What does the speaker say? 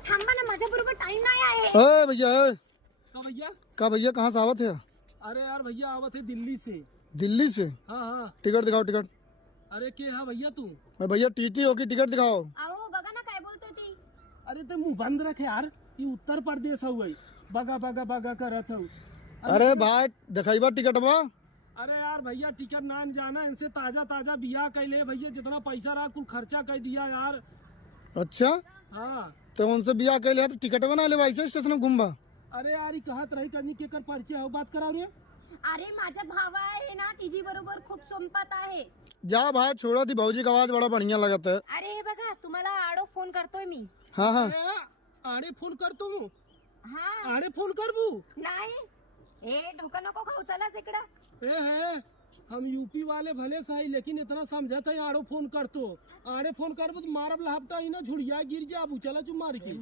थांबा ना, माझ्या बरोबर टाइम नाही आहे। ए भैया भैया का भैया कहाँ से आवत है? अरे यार भैया आवत है दिल्ली से। दिल्ली से? हाँ हाँ। टिकट दिखाओ टिकट। अरे के हा भैया तू? भैया टीटी हो की टिकट दिखाओ। अहो बघा ना काय बोलतोय ती। अरे ते मुंह बंद रखे यार, ये उत्तर प्रदेश हुआ बगा बगा बगा करत हूँ। अरे भाई दिखाइबा टिकट बा। अरे यार भैया टिकट ना जाना, इनसे ताजा ताजा बिया कैले भैया, जितना पैसा रहा कुल खर्चा कर दिया यार। अच्छा हाँ तो उनसे बिया के लिया तो टिकट बना ले भाई से स्टेशन में घूमबा। अरे यार कहत रही कनी के कर परिचय हो, बात करा रे। अरे माझा भाव आहे ना, तिची बरोबर खूप संपत आहे। जा भाई छोड़ो, थी भाजी का आवाज बड़ा बढ़िया लगता है। अरे हे बघा, तुम्हाला आडो फोन करतोय मी। हाँ हाँ आड़े फोन कर तू, हाँ आड़े फोन कर बू। नाही, ए डोकं नको खाऊ, चला तिकडं। ए है हम यूपी वाले भले सही, लेकिन इतना समझता है आड़ो फोन कर तो आड़े फोन कर मारब लहपता ही ना, झुड़िया गिर जा, चला चु मार के।